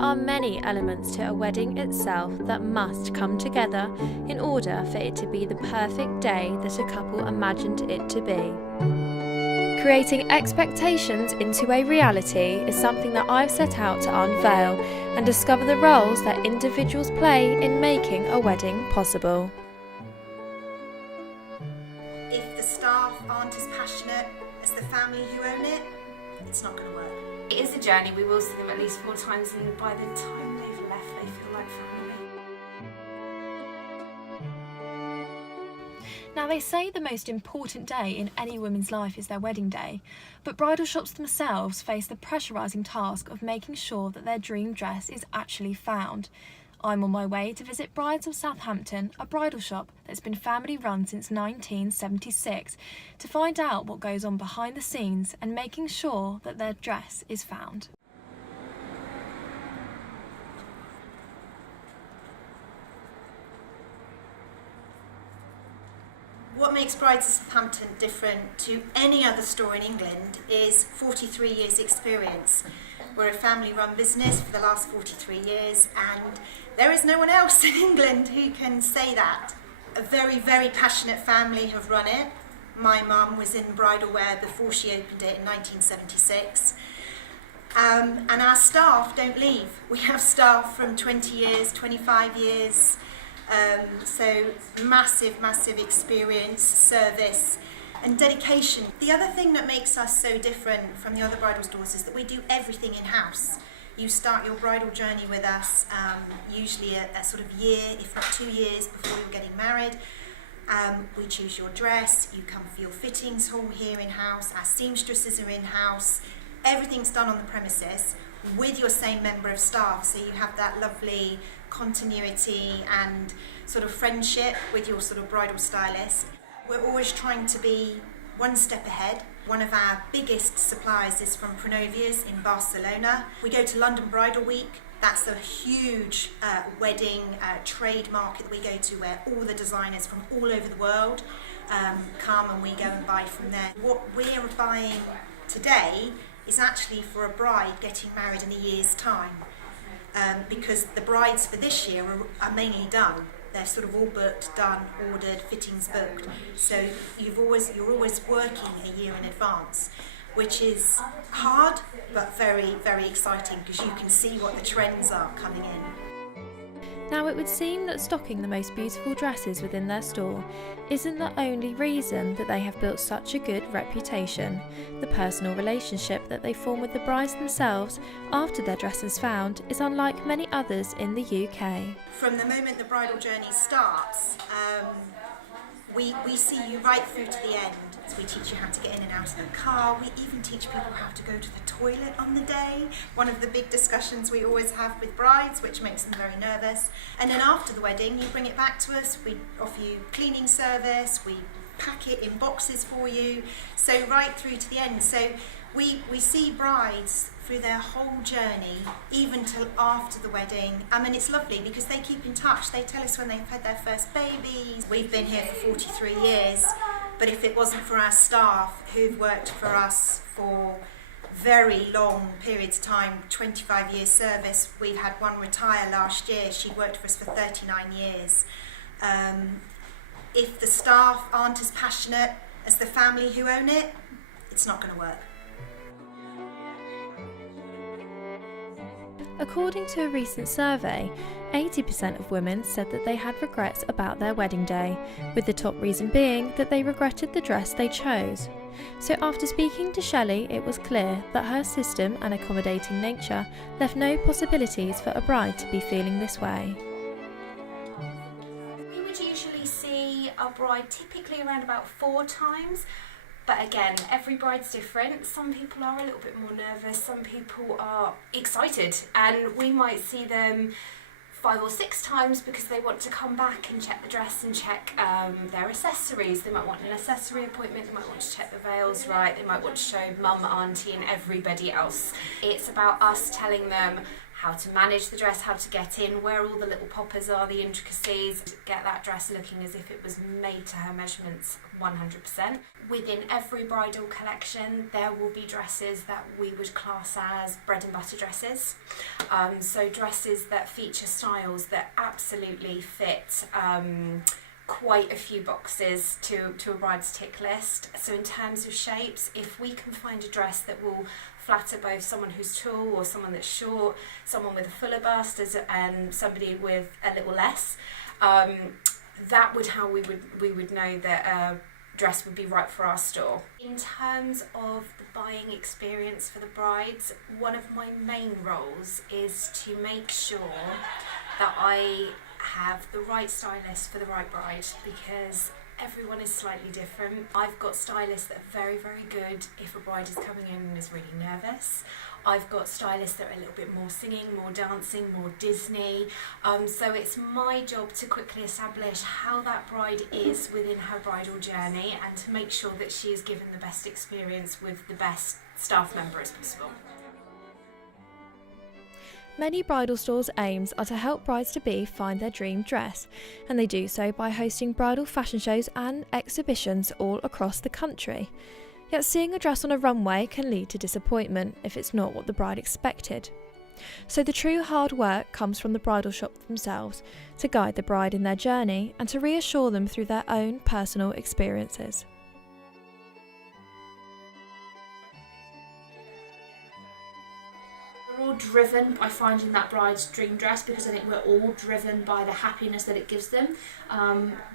are many elements to a wedding itself that must come together in order for it to be the perfect day that a couple imagined it to be. Creating expectations into a reality is something that I've set out to unveil and discover the roles that individuals play in making a wedding possible. If the staff aren't as passionate as the family who own it, it's not going to work. It is a journey. We will see them at least 4 times, and by the time they've left, they feel like family. Now, they say the most important day in any woman's life is their wedding day, but bridal shops themselves face the pressurising task of making sure that their dream dress is actually found. I'm on my way to visit Brides of Southampton, a bridal shop that's been family run since 1976, to find out what goes on behind the scenes and making sure that their dress is found. What makes Brides of Southampton different to any other store in England is 43 years experience. We're a family-run business for the last 43 years, and there is no one else in England who can say that. A very, very passionate family have run it. My mum was in bridal wear before she opened it in 1976. And our staff don't leave. We have staff from 20 years, 25 years, so massive experience, service and dedication. The other thing that makes us so different from the other bridal stores is that we do everything in-house. You start your bridal journey with us usually a sort of year, if not 2 years before you're getting married. We choose your dress, you come for your fittings all here in-house, our seamstresses are in-house, everything's done on the premises with your same member of staff, so you have that lovely continuity and sort of friendship with your sort of bridal stylist. We're always trying to be one step ahead. One of our biggest suppliers is from Pronovias in Barcelona. We go to London Bridal Week. That's a huge wedding trade market that we go to, where all the designers from all over the world come, and we go and buy from there. What we're buying today is actually for a bride getting married in a year's time, because the brides for this year are mainly done. They're sort of all booked, done, ordered, fittings booked. So you're always working a year in advance, which is hard but very, very exciting, because you can see what the trends are coming in. Now, it would seem that stocking the most beautiful dresses within their store isn't the only reason that they have built such a good reputation. The personal relationship that they form with the brides themselves after their dress is found is unlike many others in the UK. From the moment the bridal journey starts, we see you right through to the end. So we teach you how to get in and out of the car. We even teach people how to go to the toilet on the day. One of the big discussions we always have with brides, which makes them very nervous. And then after the wedding, you bring it back to us. We offer you cleaning service. We pack it in boxes for you. So right through to the end. So we see brides through their whole journey, even till after the wedding. I mean, it's lovely because they keep in touch. They tell us when they've had their first babies. We've been here for 43 years, but if it wasn't for our staff who've worked for us for very long periods of time, 25 years service, we've had one retire last year. She worked for us for 39 years. If the staff aren't as passionate as the family who own it, it's not going to work. According to a recent survey, 80% of women said that they had regrets about their wedding day, with the top reason being that they regretted the dress they chose. So after speaking to Shelley, it was clear that her system and accommodating nature left no possibilities for a bride to be feeling this way. We would usually see a bride typically around about 4 times. But again, every bride's different. Some people are a little bit more nervous, some people are excited, and we might see them 5 or 6 times because they want to come back and check the dress and check their accessories. They might want an accessory appointment, they might want to check the veils right, they might want to show mum, auntie and everybody else. It's about us telling them how to manage the dress, how to get in, where all the little poppers are, the intricacies, get that dress looking as if it was made to her measurements 100%. Within every bridal collection, there will be dresses that we would class as bread and butter dresses. So dresses that feature styles that absolutely fit quite a few boxes to a bride's tick list. So in terms of shapes, if we can find a dress that will flatter both someone who's tall or someone that's short, someone with a fuller bust and somebody with a little less, that would how we would know that a dress would be right for our store. In terms of the buying experience for the brides, one of my main roles is to make sure that I have the right stylist for the right bride, because everyone is slightly different. I've got stylists that are very, very good if a bride is coming in and is really nervous. I've got stylists that are a little bit more singing, more dancing, more Disney. So it's my job to quickly establish how that bride is within her bridal journey and to make sure that she is given the best experience with the best staff member as possible. Many bridal stores' aims are to help brides-to-be find their dream dress, and they do so by hosting bridal fashion shows and exhibitions all across the country. Yet seeing a dress on a runway can lead to disappointment if it's not what the bride expected. So the true hard work comes from the bridal shop themselves to guide the bride in their journey and to reassure them through their own personal experiences. We're all driven by finding that bride's dream dress, because I think we're all driven by the happiness that it gives them.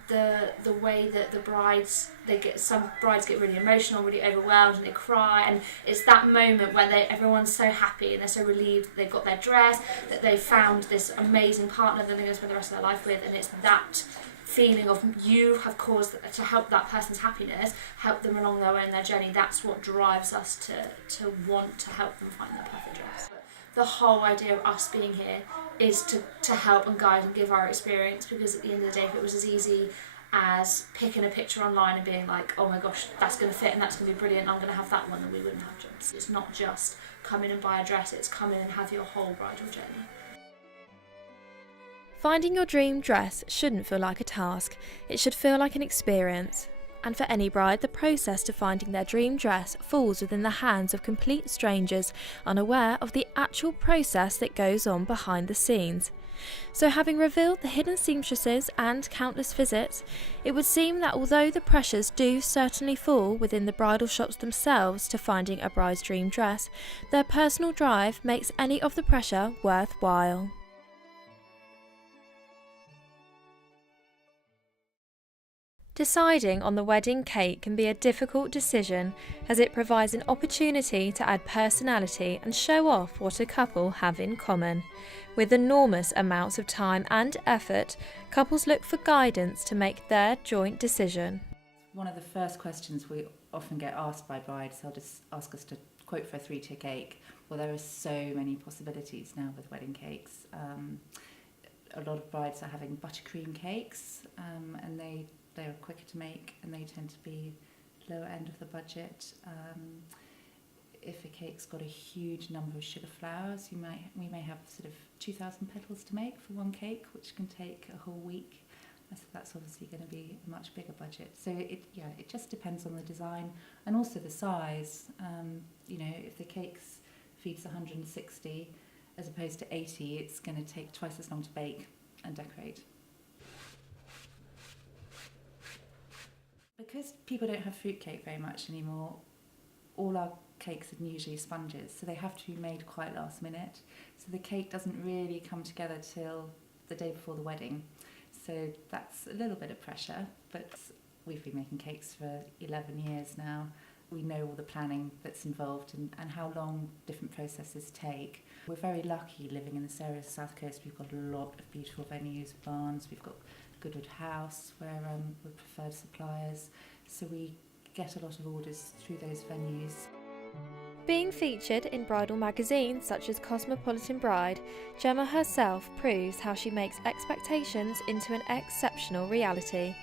The way that the brides, some brides get really emotional, really overwhelmed, and they cry, and it's that moment when everyone's so happy and they're so relieved that they've got their dress, that they've found this amazing partner that they're going to spend the rest of their life with, and it's that feeling of you have caused to help that person's happiness, help them along their way in their journey. That's what drives us to want to help them find their perfect dress. The whole idea of us being here is to help and guide and give our experience, because at the end of the day, if it was as easy as picking a picture online and being like, oh my gosh, that's going to fit and that's going to be brilliant, I'm going to have that one, then we wouldn't have jobs. It's not just come in and buy a dress, it's come in and have your whole bridal journey. Finding your dream dress shouldn't feel like a task, it should feel like an experience. And for any bride, the process to finding their dream dress falls within the hands of complete strangers, unaware of the actual process that goes on behind the scenes. So having revealed the hidden seamstresses and countless visits, it would seem that although the pressures do certainly fall within the bridal shops themselves to finding a bride's dream dress, their personal drive makes any of the pressure worthwhile. Deciding on the wedding cake can be a difficult decision, as it provides an opportunity to add personality and show off what a couple have in common. With enormous amounts of time and effort, couples look for guidance to make their joint decision. One of the first questions we often get asked by brides, they'll just ask us to quote for a 3-tier cake. Well, there are so many possibilities now with wedding cakes. A lot of brides are having buttercream cakes, and they're quicker to make and they tend to be lower end of the budget. If a cake's got a huge number of sugar flowers, we may have sort of 2,000 petals to make for one cake, which can take a whole week. So that's obviously going to be a much bigger budget. So it just depends on the design and also the size. If the cake feeds 160 as opposed to 80, it's going to take twice as long to bake and decorate. Because people don't have fruitcake very much anymore, all our cakes are usually sponges, so they have to be made quite last minute. So the cake doesn't really come together till the day before the wedding. So that's a little bit of pressure, but we've been making cakes for 11 years now. We know all the planning that's involved and how long different processes take. We're very lucky living in this area of the South Coast. We've got a lot of beautiful venues, barns, we've got Goodwood House, where we're preferred suppliers, so we get a lot of orders through those venues. Being featured in bridal magazines such as Cosmopolitan Bride, Gemma herself proves how she makes expectations into an exceptional reality,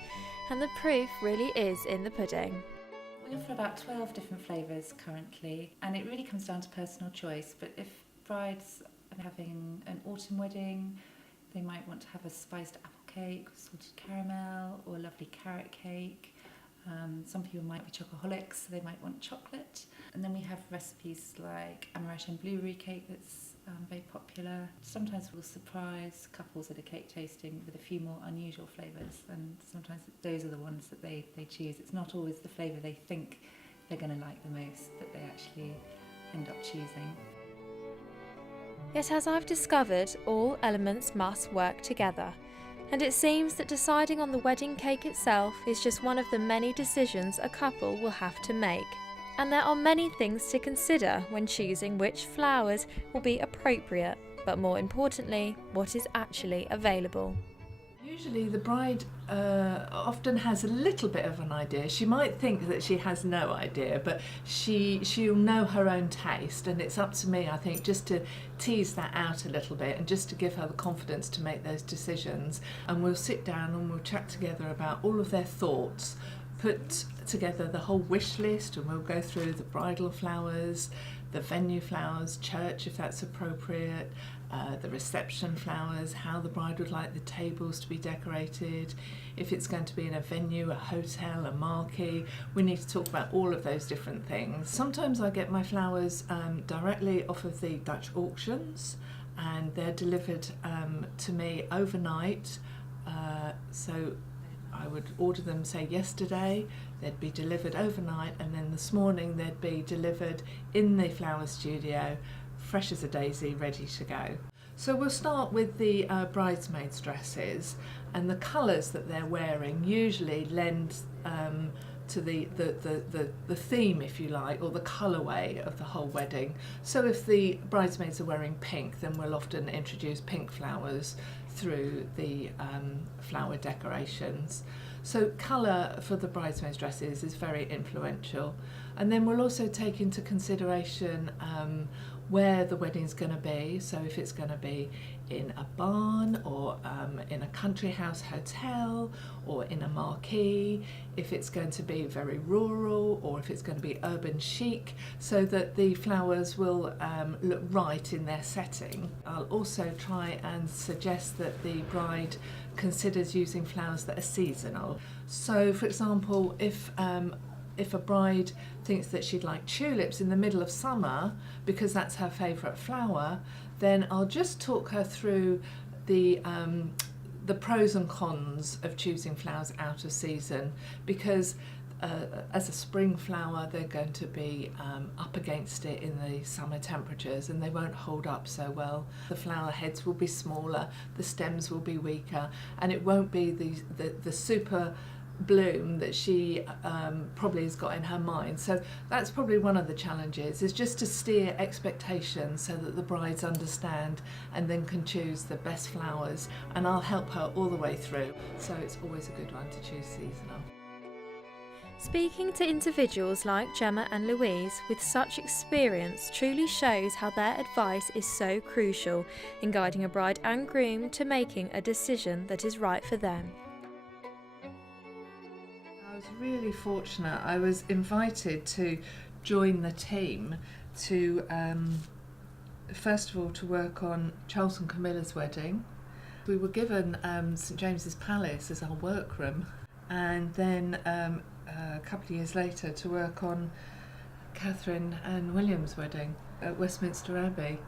and the proof really is in the pudding. We offer about 12 different flavours currently, and it really comes down to personal choice, but if brides having an autumn wedding, they might want to have a spiced apple cake, salted caramel, or a lovely carrot cake. Some people might be chocoholics, so they might want chocolate. And then we have recipes like amaretto and blueberry cake that's very popular. Sometimes we'll surprise couples at a cake tasting with a few more unusual flavours, and sometimes those are the ones that they choose. It's not always the flavour they think they're going to like the most that they actually end up choosing. Yet as I've discovered, all elements must work together. And it seems that deciding on the wedding cake itself is just one of the many decisions a couple will have to make. And there are many things to consider when choosing which flowers will be appropriate, but more importantly, what is actually available. Usually the bride often has a little bit of an idea. She might think that she has no idea, but she'll know her own taste, and it's up to me, I think, just to tease that out a little bit and just to give her the confidence to make those decisions. And we'll sit down and we'll chat together about all of their thoughts, put together the whole wish list, and we'll go through the bridal flowers, the venue flowers, church if that's appropriate, the reception flowers, how the bride would like the tables to be decorated, if it's going to be in a venue, a hotel, a marquee. We need to talk about all of those different things. Sometimes I get my flowers directly off of the Dutch auctions, and they're delivered to me overnight. So I would order them, say, yesterday, they'd be delivered overnight, and then this morning they'd be delivered in the flower studio, fresh as a daisy, ready to go. So we'll start with the bridesmaids' dresses, and the colours that they're wearing usually lend to the theme, if you like, or the colourway of the whole wedding. So if the bridesmaids are wearing pink, then we'll often introduce pink flowers through the flower decorations. So colour for the bridesmaids' dresses is very influential. And then we'll also take into consideration where the wedding's going to be. So if it's going to be in a barn, or in a country house hotel, or in a marquee, if it's going to be very rural, or if it's going to be urban chic, so that the flowers will look right in their setting. I'll also try and suggest that the bride considers using flowers that are seasonal. So for example, if a bride thinks that she'd like tulips in the middle of summer because that's her favourite flower, then I'll just talk her through the pros and cons of choosing flowers out of season, because as a spring flower they're going to be up against it in the summer temperatures, and they won't hold up so well. The flower heads will be smaller, the stems will be weaker, and it won't be the super bloom that she probably has got in her mind. So that's probably one of the challenges, is just to steer expectations so that the brides understand and then can choose the best flowers, and I'll help her all the way through. So it's always a good one to choose seasonal. Speaking to individuals like Gemma and Louise with such experience truly shows how their advice is so crucial in guiding a bride and groom to making a decision that is right for them. I was really fortunate. I was invited to join the team to, first of all, to work on Charles and Camilla's wedding. We were given St James's Palace as our workroom, and then a couple of years later to work on Catherine and William's wedding at Westminster Abbey.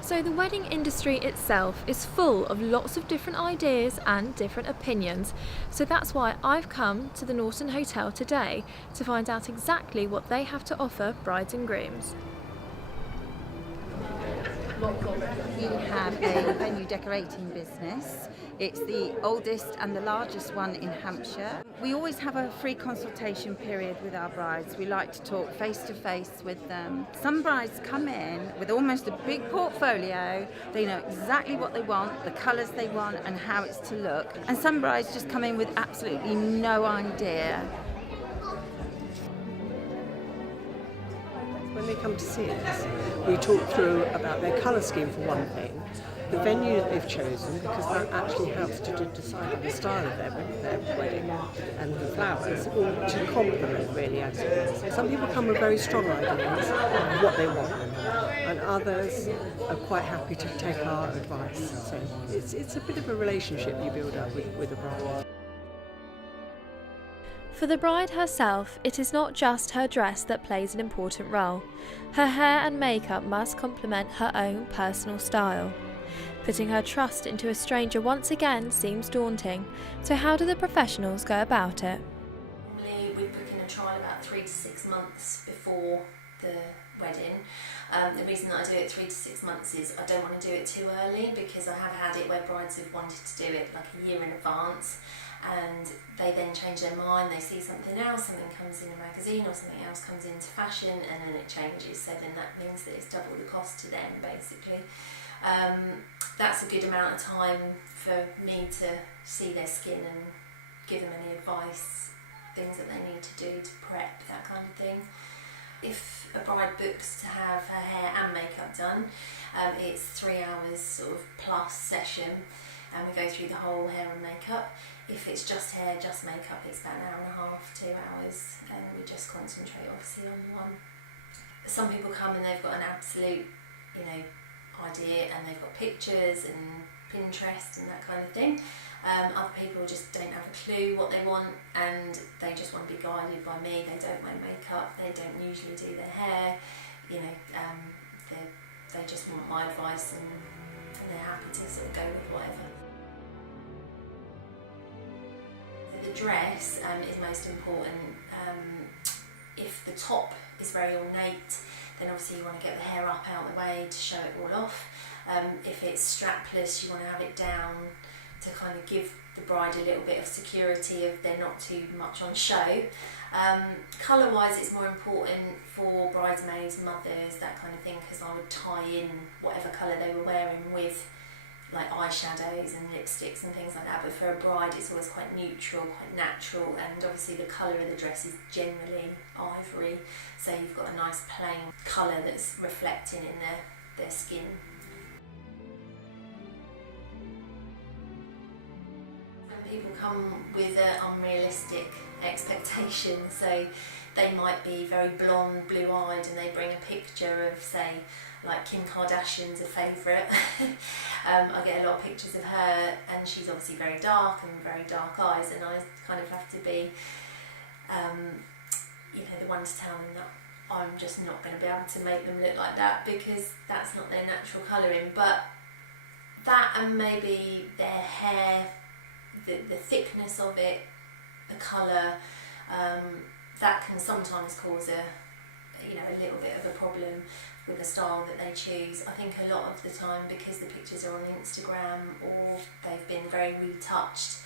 So the wedding industry itself is full of lots of different ideas and different opinions. So that's why I've come to the Norton Hotel today to find out exactly what they have to offer brides and grooms. We have a venue decorating business. It's the oldest and the largest one in Hampshire. We always have a free consultation period with our brides. We like to talk face to face with them. Some brides come in with almost a big portfolio. They know exactly what they want, the colours they want, and how it's to look. And some brides just come in with absolutely no idea. When they come to see us, we talk through about their colour scheme for one thing, the venue that they've chosen, because that actually helps to decide on the style of their wedding, and the flowers, all to complement really as well. So some people come with very strong ideas of what they want, and others are quite happy to take our advice. So it's a bit of a relationship you build up with a bride. For the bride herself, it is not just her dress that plays an important role. Her hair and makeup must complement her own personal style. Putting her trust into a stranger once again seems daunting, so how do the professionals go about it? Normally we book in a trial about 3 to 6 months before the wedding. The reason that I do it 3 to 6 months is I don't want to do it too early, because I have had it where brides have wanted to do it like a year in advance, and they then change their mind, they see something else, something comes in a magazine or something else comes into fashion, and then it changes, so then that means that it's double the cost to them basically. That's a good amount of time for me to see their skin and give them any advice, things that they need to do to prep, that kind of thing. If a bride books to have her hair and makeup done, it's 3 hours sort of plus session, and we go through the whole hair and makeup. If it's just hair, just makeup, it's about 1 hour and a half, 2 hours, and we just concentrate obviously on one. Some people come and they've got an absolute, idea, and they've got pictures and Pinterest and that kind of thing. Other people just don't have a clue what they want, and they just want to be guided by me. They don't wear makeup, they don't usually do their hair, they just want my advice, and they're happy to sort of go with whatever. The dress is most important. If the top is very ornate, then obviously you want to get the hair up out of the way to show it all off. If it's strapless, you want to have it down to kind of give the bride a little bit of security if they're not too much on show. Colour-wise, it's more important for bridesmaids, mothers, that kind of thing, because I would tie in whatever colour they were wearing with like eyeshadows and lipsticks and things like that. But for a bride, it's always quite neutral, quite natural, and obviously the colour of the dress is generally ivory, so you've got a nice plain colour that's reflecting in their skin. People come with unrealistic expectations, so they might be very blonde, blue-eyed, and they bring a picture of, say, like Kim Kardashian's a favourite. I get a lot of pictures of her, and she's obviously very dark and very dark eyes, and I kind of have to be, the one to tell them that I'm just not going to be able to make them look like that, because that's not their natural colouring. But that, and maybe their hair, the thickness of it, the colour, that can sometimes cause a little bit of a problem with the style that they choose. I think a lot of the time, because the pictures are on Instagram or they've been very retouched,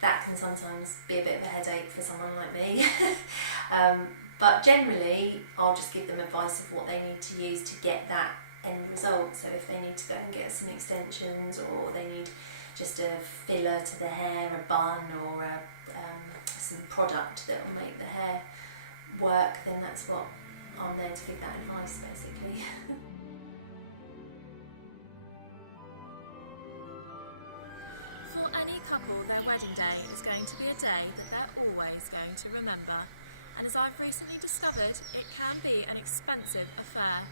that can sometimes be a bit of a headache for someone like me. But generally, I'll just give them advice of what they need to use to get that end result. So if they need to go and get some extensions, or they need just a filler to the hair, a bun, or some product that will make the hair work, then that's what I'm there to give that advice, basically. For any couple, their wedding day is going to be a day that they're always going to remember. And as I've recently discovered, it can be an expensive affair.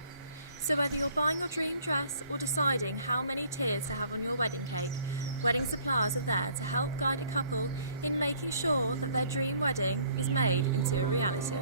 So whether you're buying your dream dress or deciding how many tiers to have on your wedding cake, wedding suppliers are there to help guide a couple in making sure that their dream wedding is made into a reality.